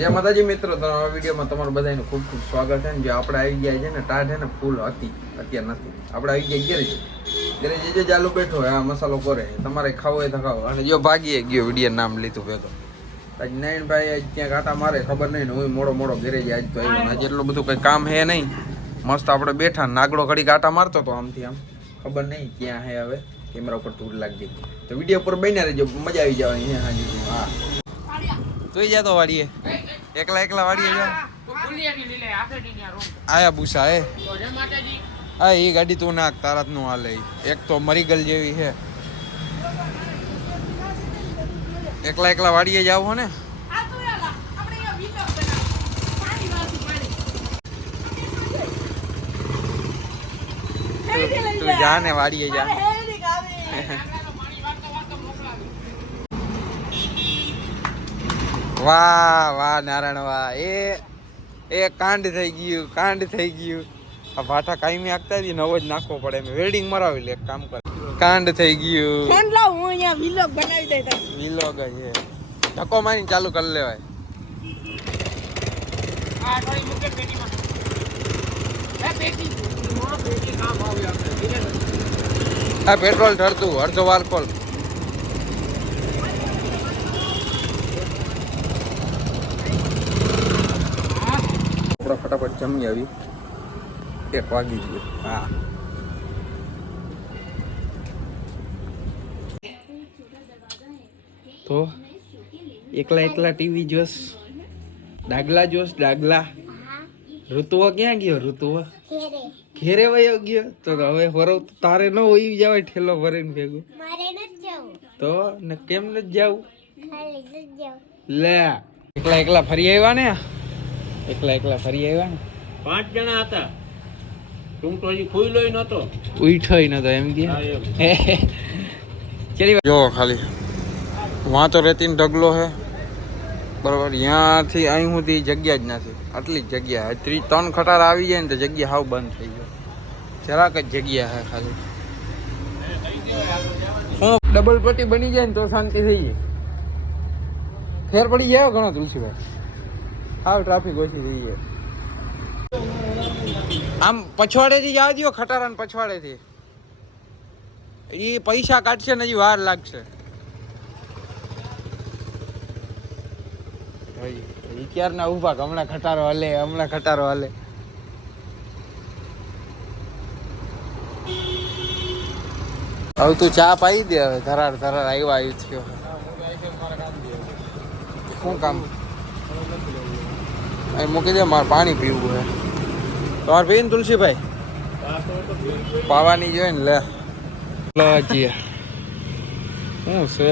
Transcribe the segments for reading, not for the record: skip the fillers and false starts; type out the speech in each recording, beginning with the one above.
જય માતાજી મિત્રો, તો આ વિડીયોમાં તમારું બધાનું ખૂબ ખૂબ સ્વાગત છે. જે આપણે આવી ગયા છે ને ટાઢ છે ને ફૂલ હતી, અત્યારે નથી. આપણે આવી ગયા ગેરેજ જે ચાલુ બેઠો હોય આ મસાલો કરે, તમારે ખાવો હોય તો ખાવો. અને જો ભાગીએ ગયો વિડીયો નામ લીધું ભેગો. આજ નયનભાઈ ત્યાં કાંટા મારે ખબર નહીં ને હું મોડો ગેરેજ આજ તો આવ્યો. આજે એટલું બધું કંઈ કામ હે નહીં, મસ્ત આપણે બેઠા નાગડો ઘડી કાંટા મારતો તો આમથી આમ, ખબર નહીં ક્યાં હે. હવે કેમેરા ઉપર ધૂળ લાગી ગઈ તો વિડીયો ઉપર બન્યા રહેજો, મજા આવી જવાની. હા તું જાતો વાડીએ એકલા વાડીએ જા આયા બુસા એ હા એ ગાડી તું નાખ, તારાત નું હાલે. એક તો મરીગલ જેવી છે. એકલા વાડીએ જાવ હો ને. તું જા ને વાડીએ જા. વાહ નારાયણ વાહ. એ કાંડ થઈ ગયું. આ ભાઠા કાયમી આગતા હતી, નવો જ નાખવો પડે. એમ વેલ્ડિંગ મરાવી લે, કામ કર. કાંડ થઈ ગયું. વિલોગ છે, ધક્કો મારીને ચાલુ કરી લેવાય. હા પેટ્રોલ ઠરતું અડધો વાર કોલ. ફટાફટ જમી આવી, 1 વાગી ગયો. હા તો એકલા ટીવી જોશ, ડાગલા. ઋતુઓ ક્યાં ગયો? ઋતુઓ ઘેરે વયો ગયો. તો હવે ફરવ તારે ન હોય જવાય ઠેલો ભરીને ભેગું. તો ને કેમ નથી જાવું? લે એકલા ફરી આવ્યા ને. એકલા ફરી આવ્યા ને. 5 જણા હતા. તું તો હજી ખુઈલોય નતો, ઉઠોય નતો એમ કે. ચલી જો ખાલી વાં તો રેતી ઢગલો હે બરાબર. ત્યાંથી અહીં સુધી જગ્યા જ નથી, આટલી જ જગ્યા. 3 ખટારા આવી જાય ને તો જગ્યા હાવ બંધ થઈ જાય. જરાક જ જગ્યા હે ખાલી. શું ડબલ પટ્ટી બની જાય ને તો શાંતિ થઈ જાય. ફેર પડી જાય ઘણો તુલસીભાઈ. હાવ ટ્રાફિક ઓછી થઈ જાય. આમ પછવાડેથી જવા દો, ખટારા પછવાડેથી. એ પૈસા કાઢશે ને હજી વાર લાગશે. ક્યારના ઉભા હમણાં ખટારો હાલે. હવે તું ચા પાઈ દે. હવે ધરાર આવ્યું થયો. શું કામ? અહીં મૂકી દે, મારે પાણી પીવું હે. તમારે પીને તુલસીભાઈ પાવાની જોઈએ ને. લે શું છે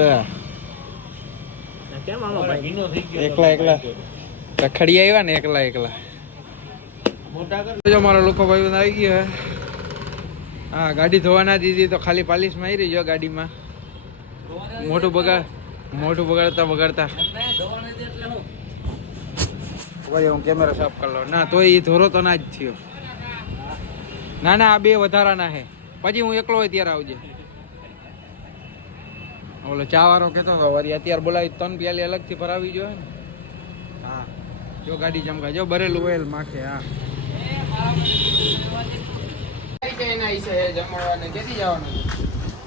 એકલા રખડી આવ્યા ને એકલા. મારા લોકો ભાઈ આવી ગયા. હા ગાડી ધોવા ના દીધી તો ખાલી પાલિશ મારી જો ગાડીમાં. મોઢું બગાડતા હું કેમેરા સાફ કરી લઉં. ના તો એ ધોરો તો ના જ થયો. ના આ 2 વધારાના હે. પછી હું એકલો હોય ત્યારે આવજે. ઓલો ચા વાળો કેતો હતો વળી અત્યારે બોલાવી 3 પ્યાલી અલગથી ભરાવી જોઈએ ને. હા જો ગાડી ચમકા જો બરેલું ઓઇલ માખે. હા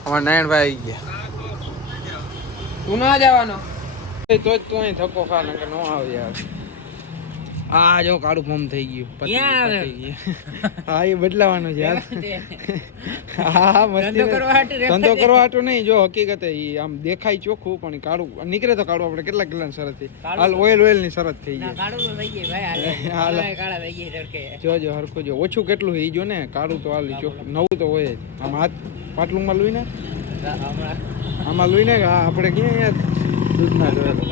અમારે નારાયણભાઈ આવી ગયા. તું ના જવાનો તો જ તું અહીં ધક્કો ખા ને કે ન આવે યાર. આ જો કાળું ફોર્મ થઈ ગયું. હા એ બદલાવાનું છે. હા ધંધો કરવા હાટું નહીં. જો હકીકત આમ દેખાય ચોખ્ખું પણ કાળું નીકળે તો કાળું. આપણે કેટલા કિલ્લાની શરત થઈ. હાલ ઓઇલ ની શરત થઈ જાય. જો હરખું જો ઓછું કેટલું એ જો ને. કાળું તો હાલ ચોખ્ખું નવું તો હોય જ. આમ હાથ પાટલુંમાં લુઈ ને, આમાં લુઈ ને. હા આપણે ક્યાં યાર દૂધના જોયેલું.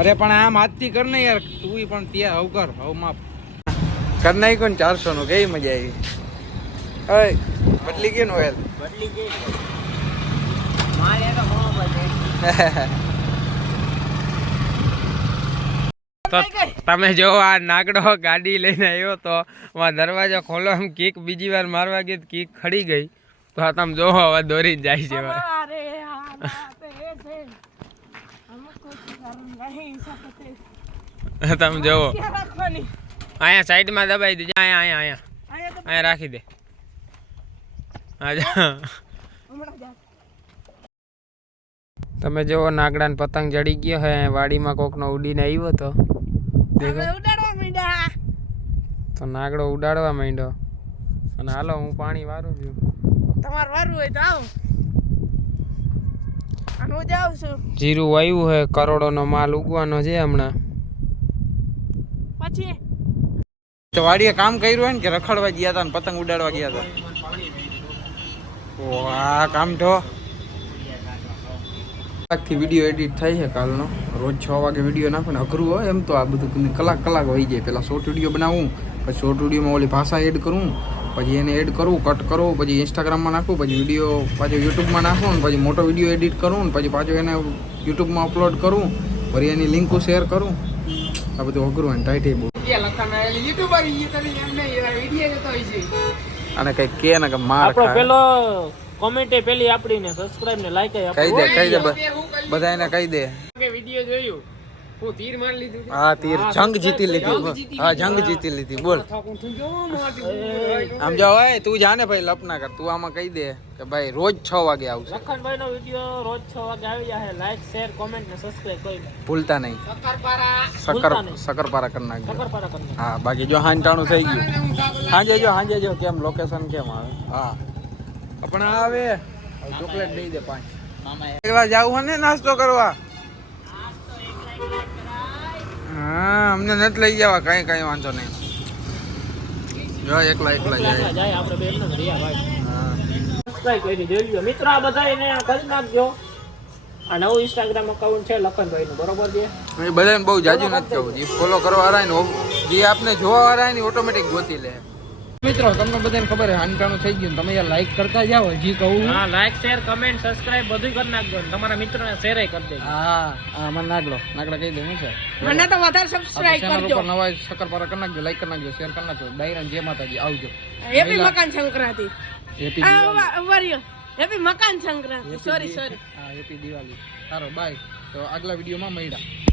અરે પણ આમ હાથથી કર ને યાર તું પણ. ત્યાં હવ કર હવ માપ કર નાખ્યો ને 400 નું. કેવી મજા આવી. ઓય બદલી ગયું ને ઓઇલ. તો તમે જો આ નાગડો ગાડી લઈને આવ્યો તો દરવાજો ખોલો એમ કીક બીજી વાર મારવા ગઈ કીક ખડી ગઈ. તો આ તમે જો હવે દોરી જાય છે. તમે જોવો ક્યાં રાખવાની? અહીંયા સાઈડમાં દબાઈ દેજો અહીંયા અહીંયા અહીંયા અહીંયા તો અહીંયા રાખી દે હા હમણાં જા. તમે જોવો નાગડાને પતંગ જડી ગયો હે વાડીમાં કોકનો ઉડીને આવ્યો તો દેખો હવે ઉડાડવા માંડ્યા. તો નાગડો ઉડાડવા માંડ્યો અને હાલો હું પાણી વારું છું તમારે વારવું હોય તો આવો. અને હું જાઉં છું. જીરું વાવ્યું હે કરોડોનો માલ ઉગવાનો છે હમણાં પછી તો વાડીએ કામ કર્યું હોય ને કે રખડવા ગયા હતા ને પતંગ ઉડાડવા ગયા હતા વાહ કામ તો આખી વિડીયો એડિટ થાય છે કાલનો રોજ 6 વાગે વિડીયો નાખો ને અઘરું હોય એમ તો આ બધું કલાક વહી જાય પહેલાં શોર્ટ વિડીયો બનાવું પછી શોર્ટ વિડીયોમાં ઓલી ભાષા એડ કરું પછી એને એડ કરું કટ કરું પછી ઇન્સ્ટાગ્રામમાં નાખું પછી વિડીયો પાછો યુટ્યુબમાં નાખું ને પછી મોટો વિડીયો એડિટ કરું ને પછી પાછો એને યુટ્યુબમાં અપલોડ કરું પછી એની લિંકો શેર કરું આ બધું અઘરું હોય ને ટાઈટ બહુ અને કંઈક કે ને કે માર આપણો પેલો કોમેન્ટ પેલી આપડી ને સબસ્ક્રાઇબ ને લાઈક કહી દે બધા એને કહી દે વિડીયો જોયું હું તીર માર લીધું હા તીર જંગ જીતી લીધી હા જંગ જીતી લીધી બોલ આમ જાઓ હોય તું જાને ભાઈ લપના કર તું આમાં કહી દે કે ભાઈ રોજ 6 વાગે આવશે લખનભાઈ નો વિડીયો રોજ 6 વાગે આવી જાય લાઈક શેર કોમેન્ટ ને સબસ્ક્રાઇબ કરી ભૂલતા નહીં શકરપારા કરી નાખજો સકરપારા કરી હા બાકી જો હાંટાણું થઈ ગયું હાંજે જો કેમ લોકેશન કેમ આવે હા પણ આવે ચોકલેટ દઈ દે 5 એકલા જાવું હોય ને નાસ્તો કરવા હા અમને નથી લઈ જવા કઈ વાંધો નહીં જો એકલા જાય આપણે બે એમને રહ્યા ભાઈ હા સબસ્ક્રાઇબ કરી દેજો મિત્રો આ બધા એને કરી નાખજો આ નવું ઇન્સ્ટાગ્રામ અકાઉન્ટ છે લખનભાઈ નું બરોબર છે એ બધાને બહુ જાજુ નથી કહું જે ફોલો કરવા વાળા ને જે આપને જોવા વાળા ને ઓટોમેટિક ગોતી લે મિત્રો તમને બધાને ખબર છે હાનકાણું થઈ ગયું તમે યાર લાઈક કરતા જાઓ હજી કહું હા લાઈક શેર કમેન્ટ સબસ્ક્રાઇબ બધું કરી નાખજો તમારા મિત્રોને શેર કરી દેજો હા મને નાગડો કહી દે શું છે મને તો વધારે સબસ્ક્રાઇબ ચેનલ કરજો. ઉપર નવા શકરપારા કરી નાખજો લાઈક કરી નાખજો શેર કરી નાખજો ડાયરા જય માતાજી આવજો હેપી મકાન સંક્રાંતિ. હેપી હેપી મકાન સંક્રાંતિ. સોરી હા હેપી દિવાળી સારો બાય તો આગલા વિડીયોમાં મળ્યા